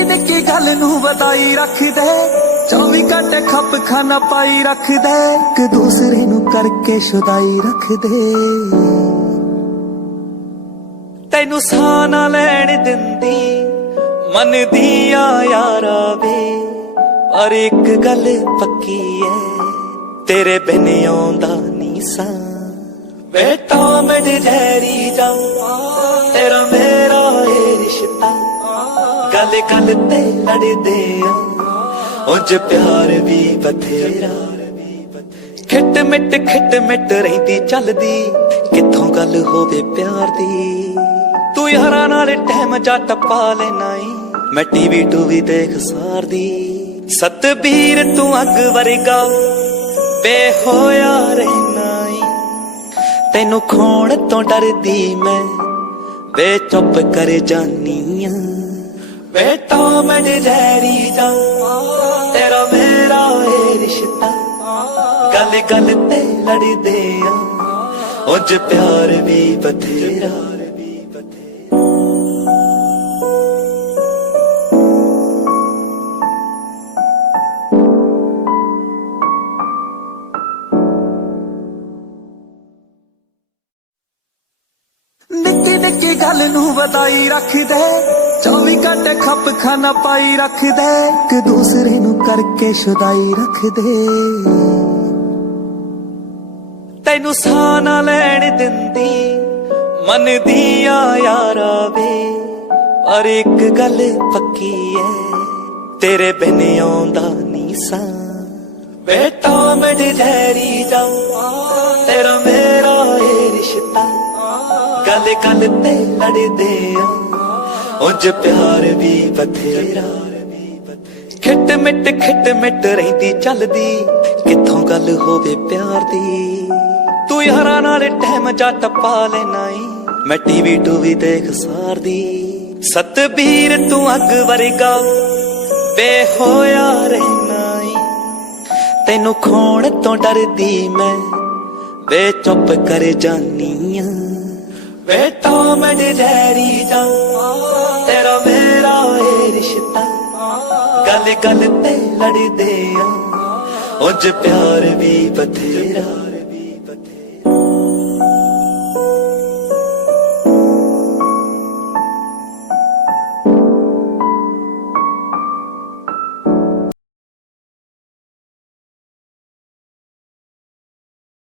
ਨਿੱਕੀ ਨਿੱਕੀ ਗੱਲ ਨੂੰ ਵਧਾਈ ਰੱਖਦੇ 24 ਘੰਟੇ ਖੱਪ ਖਾਨਾ ਪਾਈ ਰੱਖਦੇ ਇੱਕ ਦੂਸਰੇ ਨੂੰ ਕਰਕੇ ਸ਼ੁਦਾਈ ਰੱਖਦੇ ਤੈਨੂੰ ਸਾਹ ਨਾ ਲੈਣ ਦਿੰਦੀ ਮੰਨਦੀ ਆ ਯਾਰਾ ਵੇ ਪਰ ਇੱਕ ਗੱਲ ਪੱਕੀ ਐ ਤੇਰੇ ਬਿਨ ਆਉਂਦਾ ਨੀ ਸਾਂ ਬੇਟਾ ਮੇਰੇ ਜ਼ਹਿਰੀ ਜਾ ਤੇਰਾ ਮੇਰਾ ਏ ਰਿਸ਼ਤਾ ਗੱਲ ਗੱਲ ਤੇ ਲੜਦੇ ਆ ਉਂਝ ਪਿਆਰ ਵੀ ਬਥੇਰਾ ਖਿੱਟ ਮਿੱਟ ਰਹਿੰਦੀ ਚੱਲਦੀ ਕਿੱਥੋਂ ਗੱਲ ਹੋਵੇ ਪਿਆਰ ਦੀ ਤੂੰ ਯਾਰਾਂ ਨਾਲ ਟਾਈਮ ਜਾ ਟੱਪਾ ਲੈਣਾ ਈ ਮੈਂ ਟੀਵੀ ਟੂਵੀ ਦੇਖ ਸਾਰਦੀ ਸਤਬੀਰ ਤੂੰ ਅੱਗ ਵਰਗਾ ਬੇਹੋਇਆ ਰਹਿਣਾ ਈ ਤੈਨੂੰ ਖੋਣ ਤੋਂ ਡਰਦੀ ਮੈਂ ਵੇ ਚੁੱਪ ਕਰ ਜਾਨੀ ਆ ਬੇਟਾ ਮੇਰੇ ਜ਼ਹਿਰੀ ਜਾ ਤੇਰਾ ਮੇਰਾ ਏ ਰਿਸ਼ਤਾ ਗੱਲ ਗੱਲ ਤੇ ਲੜਦੇ ਆ ਉਂਝ ਪਿਆਰ ਵੀ ਬਥੇਰਾ ਨਿੱਕੀ ਨਿੱਕੀ ਗੱਲ ਨੂੰ ਵਧਾਈ ਰੱਖਦੇ 24 ਘੰਟੇ ਖੱਪ ਖਾਨਾ ਪਾਈ ਰੱਖਦੇ ਇੱਕ ਦੂਸਰੇ ਨੂੰ ਕਰਕੇ ਸ਼ੁਦਾਈ ਰੱਖਦੇ ਤੈਨੂੰ ਸਾਹ ਨਾ ਲੈਣ ਦਿੰਦੀ ਮੰਨਦੀ ਆ ਯਾਰਾ ਵੇ ਪਰ ਇੱਕ ਗੱਲ ਪੱਕੀ ਐ ਤੇਰੇ ਬਿਨ ਆਉਂਦਾ ਨੀ ਸਾਂ ਬੇਟਾ ਮੇਰੇ ਜ਼ਹਿਰੀ ਜਾ ਤੇਰਾ ਮੇਰਾ ਏ ਰਿਸ਼ਤਾ ਗੱਲ ਗੱਲ ਤੇ ਲੜਦੇ ਆ ਉਂਝ ਪਿਆਰ ਵੀ ਬਥੇਰਾ ਖਿੱਟ ਮਿੱਟ ਰਹਿੰਦੀ ਚੱਲਦੀ ਕਿੱਥੋਂ ਗੱਲ ਹੋਵੇ ਪਿਆਰ ਦੀ ਤੂੰ ਯਾਰਾਂ ਨਾਲ ਟਾਈਮ ਜਾ ਟੱਪਾ ਲੈਣਾ ਈ ਮੈਂ ਟੀਵੀ ਟੂਵੀ ਦੇਖ ਸਾਰਦੀ ਸਤਬੀਰ ਤੂੰ ਅੱਗ ਵਰਗਾ ਬੇਹੋਇਆ ਰਹਿਣਾ ਈ ਤੈਨੂੰ ਖੋਣ ਤੋਂ ਡਰਦੀ ਮੈਂ ਵੇ ਚੁੱਪ ਕਰ ਜਾਨੀ ਆ ਬੇਟਾ ਮੇਰੇ ਜ਼ਹਿਰੀ ਜਾ ਤੇਰਾ ਮੇਰਾ ਏ ਰਿਸ਼ਤਾ ਗੱਲ ਗੱਲ ਤੇ ਲੜਦੇ ਆ ਉਂਝ ਪਿਆਰ ਵੀ ਬਥੇਰਾ